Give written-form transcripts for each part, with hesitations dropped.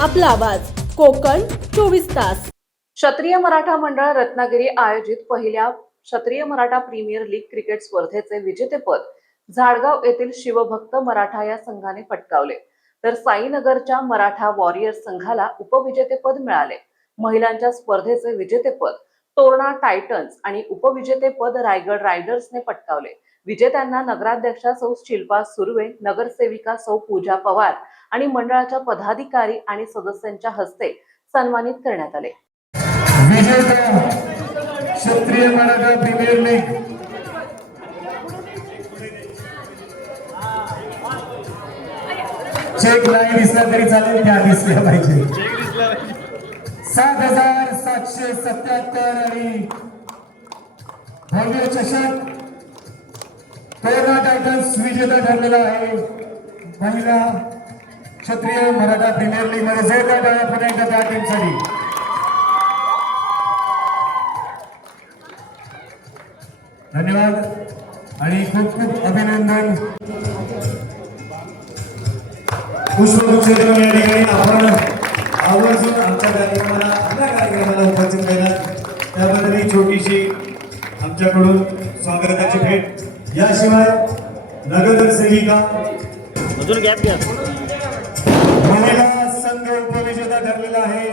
आपला आवाज कोकण 24 तास। क्षत्रिय मराठा मंडळ रत्नागिरी आयोजित पहिल्या क्षत्रिय मराठा प्रीमियर लीग क्रिकेट स्पर्धेचे विजेतेपद झाडगाव येथील शिवभक्त मराठा या संघाने पटकावले, तर साईनगरच्या मराठा वॉरियर्स संघाला उपविजेतेपद मिळाले। महिलांच्या स्पर्धेचे विजेतेपद तोरणा टायटन्स आणि उपविजेतेपद रायगड रायडर्सने पटकावले। विजेत्यांना नगराध्यक्षा सौ शिल्पा सुर्वे, नगरसेविका सौ पूजा पवार आणि मंडळाच्या पदाधिकारी आणि सदस्यांच्या हस्ते सन्मानित करण्यात आले। विजेता Kshatriya Maratha premier league check line दिसला तरी चालेल, त्या दिसल्या पाहिजे। 7,777 आणि भव्य चषक तोरणा टायटन्स विजेता ठरलेला आहे। महिला क्षत्रिय मराठा प्रीमियर लीग मध्ये जोरदार टाळ्या पुन्हा एकदा त्या टीमसाठी। धन्यवाद आणि खूप खूप अभिनंदन। पुष्पगुच्छ देऊन या ठिकाणी आपण आवर्जून आमच्या कार्यक्रमाला उपस्थित राहिलात, त्याबद्दल ही छोटीशी आमच्याकडून स्वागताची भेट। याशिवाय नगर सेविका अजून गॅप घ्या। महिला संघ उपविजेता ठरलेला आहे।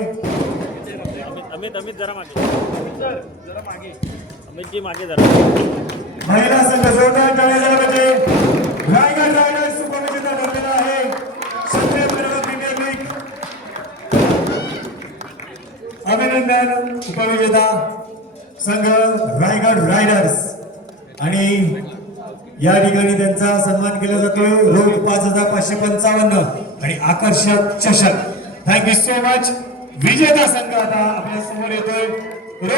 अमित जरा मागे अमितजी मागे जरा। महिला संघ जोरदार टाळ्या झाल्या पाहिजे। रायगड रायडर्स उपविजेता ठरलेला आहे क्षत्रिय मराठा प्रीमियर लीग। अभिनंदन उपविजेता संघ रायगड रायडर्स। आणि या ठिकाणी त्यांचा सन्मान केला जातोय। रोख 5,555 आणि आकर्षक चषक। Thank you so much. विजेता संघ आता आपल्या समोर येतोय।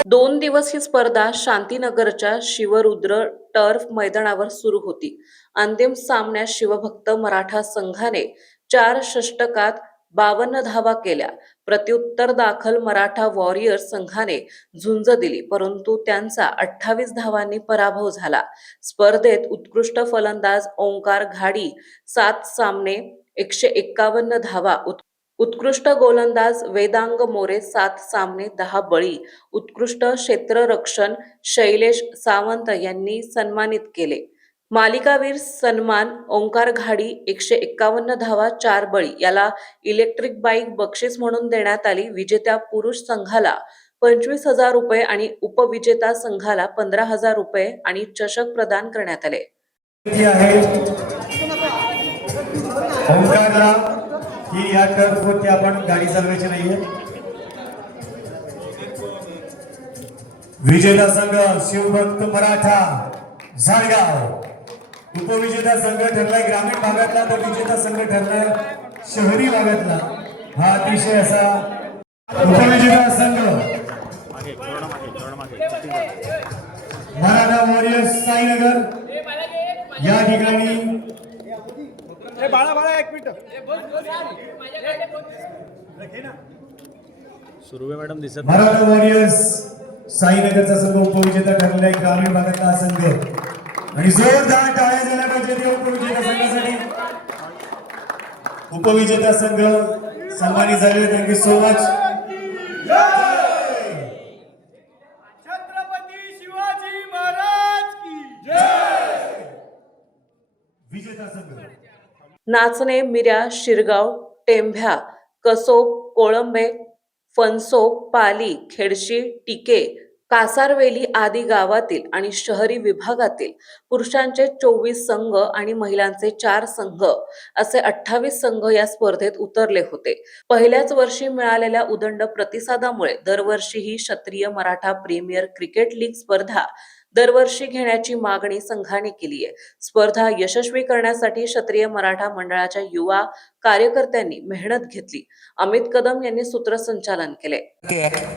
2 दिवस ही स्पर्धा शांतीनगरच्या शिवरुद्र टर्फ मैदानावर सुरू होती। अंतिम सामन्यात शिवभक्त मराठा संघाने 4 षटकात 52 धावा केल्या। प्रत्युत्तर दाखल मराठा वॉरियर्स संघाने झुंज दिली, परंतु त्यांचा 28 धावांनी पराभव झाला। स्पर्धेत उत्कृष्ट फलंदाज ओंकार घाडी 7 सामने 151 धावा, उत्कृष्ट गोलंदाज वेदांग मोरे 7 सामने 10 बळी, उत्कृष्ट क्षेत्ररक्षण शैलेश सावंत यांनी सन्मानित केले। मालिकावीर सन्मान ओंकार घाडी 151 धावा 4 बळी याला इलेक्ट्रिक बाईक बक्षीस म्हणून देण्यात आली। विजेत्या पुरुष संघाला 25,000 रुपये आणि उपविजेता संघाला 15,000 रुपये आणि चषक प्रदान करण्यात आले। ओंकारला ही या टर्फवरती आपण गाडी चालवायची नाहीये। विजेता संघ शिवभक्त मराठा झाडगाव। उपविजेता संघ ठरलाय ग्रामीण भागातला, तर विजेता संघ ठरलाय शहरी भागातला। हा अतिशय असा उपविजेता संघ मराठा वॉरियर्स साईनगर या ठिकाणी। सुर्वे मॅडम दिसत मराठा वॉरियर्स साईनगरचा संघ उपविजेता ठरलेला आहे, ग्रामीण भागातला संघ। आणि जोरदार टाळ्या झाल्या पाहिजे त्या उपविजेता संघासाठी। उपविजेता संघ सन्मानित झाले। Thank you so much. Chhatrapati Shivaji Maharaj की जय। विजेता संघ नाचणे, मिऱ्या, शिरगाव, टेंभ्या, कसोब, कोळंबे, फणसोप, पाली, खेडशी, टिके, कासारवेली आदी गावातील आणि शहरी विभागातील पुरुषांचे 24 संघ आणि महिलांचे 4 संघ असे 28 संघ या स्पर्धेत उतरले होते। पहिल्याच वर्षी मिळालेल्या उदंड प्रतिसादामुळे दरवर्षी ही क्षत्रिय मराठा प्रीमियर क्रिकेट लीग स्पर्धा दरवर्षी घेण्याची मागणी संघाने केली आहे। स्पर्धा यशस्वी करण्यासाठी क्षत्रिय मराठा मंडळाच्या युवा कार्यकर्त्यांनी मेहनत घेतली। अमित कदम यांनी सूत्रसंचालन केले।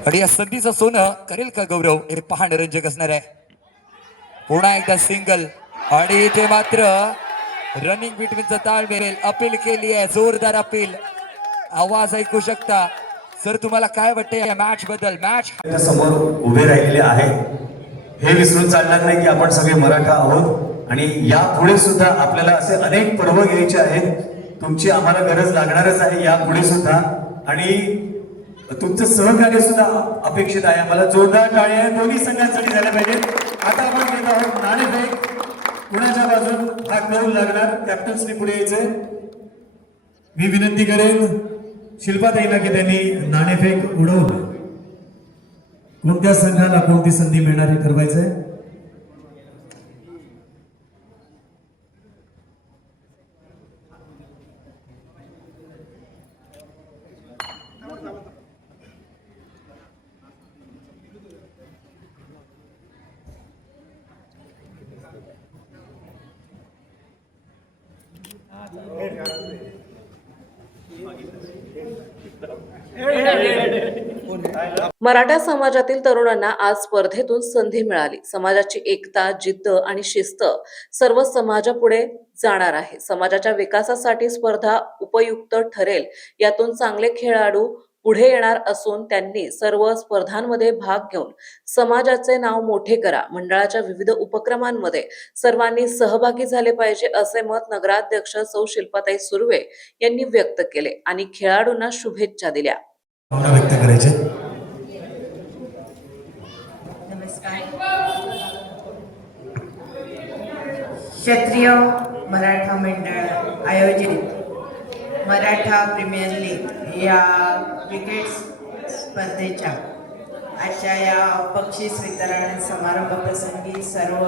आणि या संधीचं सोनं करेल का गौरव, हे पाहणं रंजक असणार आहे। पुन्हा एकदा सिंगल आणि इथे मात्र रनिंग बिटवीनचा ताळमेळ। अपील केली आहे, जोरदार अपील, आवाज ऐकू शकता। सर तुम्हाला काय वाटतं या मॅच बद्दल? मॅच समोर उभे राहिलेले आहे, हे विसरून चालणार नाही की आपण सगळे मराठा आहोत आणि यापुढे सुद्धा आपल्याला असे अनेक पर्व घ्यायचे आहेत। तुमची आम्हाला गरज लागणारच आहे यापुढे सुद्धा। आणि तुमचं सहकार्य सुद्धा अपेक्षित आहे. मला जोरदार टाळ्या दोन्ही संघांसाठी झाल्या पाहिजेत. आता आपण घेत आहोत नाणेफेक. कुणाच्या बाजून हा कौल लागणार? कॅप्टन्सनी पुढे यायचंय. मी विनंती करेन शिल्पाताईला की त्यांनी नाणेफेक उडवलं. कोणत्या संघाला कोणती संधी मिळणार हे ठरवायचंय. मराठा समाजातील तरुणांना आज स्पर्धेतून संधी मिळाली. समाजाची एकता, जिद्द आणि शिस्त सर्व समाजापुढे जाणार आहे. समाजाच्या विकासासाठी स्पर्धा उपयुक्त ठरेल. यातून चांगले खेळाडू पुढे येणार असून त्यांनी सर्व स्पर्धांमध्ये भाग घेऊन समाजाचे नाव मोठे करा. मंडळाच्या विविध उपक्रमांमध्ये सर्वांनी सहभागी झाले पाहिजे असे मत नगराध्यक्ष सौ शिल्पाताई सुर्वे यांनी व्यक्त केले आणि खेळाडूंना शुभेच्छा दिल्या. भावना व्यक्त करायचे. क्षत्रिय मराठा मंडळ आयोजित मराठा प्रीमियर लीग या क्रिकेट स्पर्धेच्या आजच्या या बक्षीस वितरण समारंभ प्रसंगी सर्व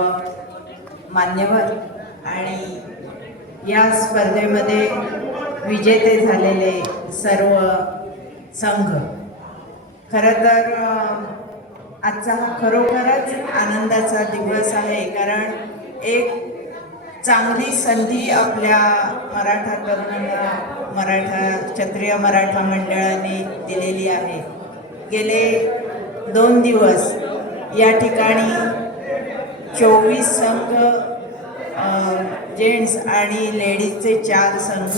मान्यवर आणि या स्पर्धेमध्ये विजेते झालेले सर्व संघ, खरं तर आजचा हा खरोखरच आनंदाचा दिवस आहे. कारण एक चांगली संधी आपल्या मराठा तरुणांना क्षत्रिय मराठा मंडळाने दिलेली आहे. गेले 2 दिवस या ठिकाणी 24 संघ, जेंट्स आणि लेडीजचे 4 संघ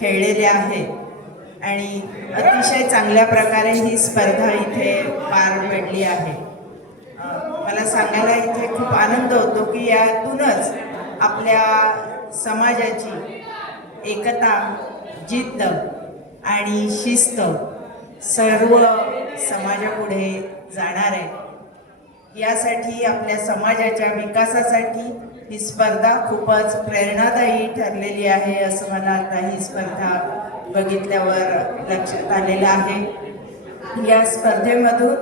खेळलेले आहेत आणि अतिशय चांगल्या प्रकारे ही स्पर्धा इथे पार पडली आहे. मला सांगायला इथे खूप आनंद होतो की यातूनच आपल्या समाजाची एकता, जिद्द आणि शिस्त सर्व समाजापुढे जाणार आहे. यासाठी आपल्या समाजाच्या विकासासाठी ही स्पर्धा खूपच प्रेरणादायी ठरलेली आहे असं मला आता ही स्पर्धा बघितल्यावर लक्षात आलेलं आहे. या स्पर्धेमधून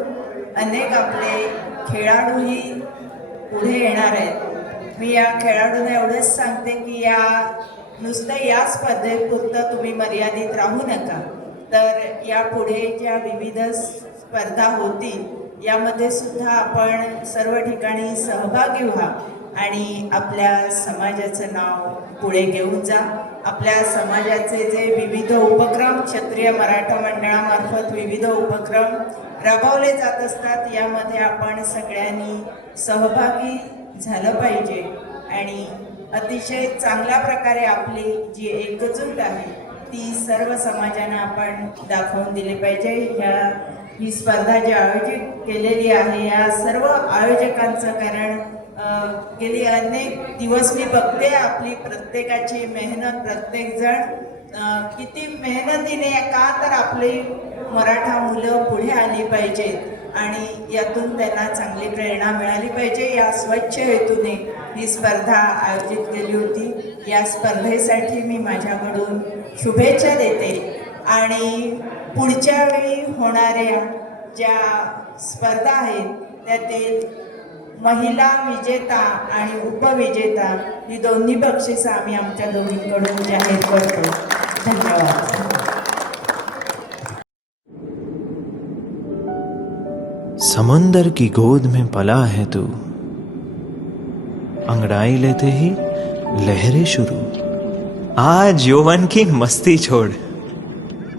अनेक आपले खेळाडूही पुढे येणार आहेत. मी या खेळाडूंना एवढंच सांगते की नुसतं या स्पर्धेपुरतं तुम्ही मर्यादित राहू नका, तर यापुढे ज्या विविध स्पर्धा होतील यामध्ये सुद्धा आपण सर्व ठिकाणी सहभागी व्हा आणि आपल्या समाजाचं नाव पुढे घेऊन जा. आपल्या समाजाचे जे विविध उपक्रम क्षत्रिय मराठा मंडळामार्फत विविध उपक्रम राबवले जात असतात, यामध्ये आपण सगळ्यांनी सहभागी झालं पाहिजे आणि अतिशय चांगल्या प्रकारे आपली जी एकजूट आहे ती सर्व समाजांना आपण दाखवून दिली पाहिजे. ही स्पर्धा जी आयोजित केलेली आहे या सर्व आयोजकांचं, कारण गेली अनेक दिवस मी बघते आपली प्रत्येकाची मेहनत, प्रत्येकजण किती मेहनतीने, का तर आपली मराठा मुलं पुढे आली पाहिजेत आणि यातून त्यांना चांगली प्रेरणा मिळाली पाहिजे. या स्वच्छ हेतूने ही स्पर्धा आयोजित केली होती. या स्पर्धेसाठी मी माझ्याकडून शुभेच्छा देते आणि पुढच्या वेळी होणाऱ्या ज्या स्पर्धा आहेत त्यातील महिला विजेता आणि उपविजेता ही दोन्ही बक्षिसं आम्ही आमच्या दोघींकडून जाहीर करतो. धन्यवाद. समंदर की गोद में पला है तू, अंगड़ाई लेते ही लहरें शुरू. आज यौवन की मस्ती छोड़,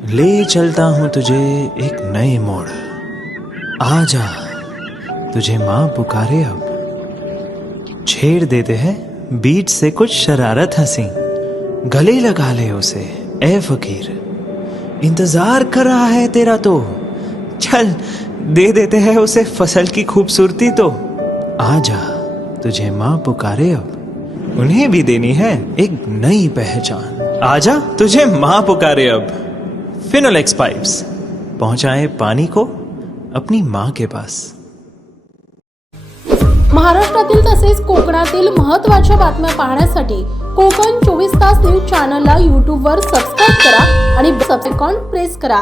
ले चलता हूं तुझे एक नए मोड़. आजा तुझे माँ पुकारे अब, छेड़ देते हैं बीच से कुछ शरारत हंसी. गले लगा ले उसे ए फकीर, इंतजार कर रहा है तेरा तो. चल दे देते हैं उसे फसल की खूबसूरती तो. आजा तुझे माँ पुकारे अब, उन्हें भी देनी है एक नई पहचान. आजा तुझे माँ पुकारे अब, फिनोलेक्स पाइप्स, पहुंचाए पानी को अपनी मां के पास। महाराष्ट्रातील तसेच कोकणातील महत्त्वाच्या बातम्या पाहण्यासाठी कोकण 24 तास न्यूज चॅनलला यूट्यूबवर सबस्क्राईब करा आणि बेल आयकॉन प्रेस करा.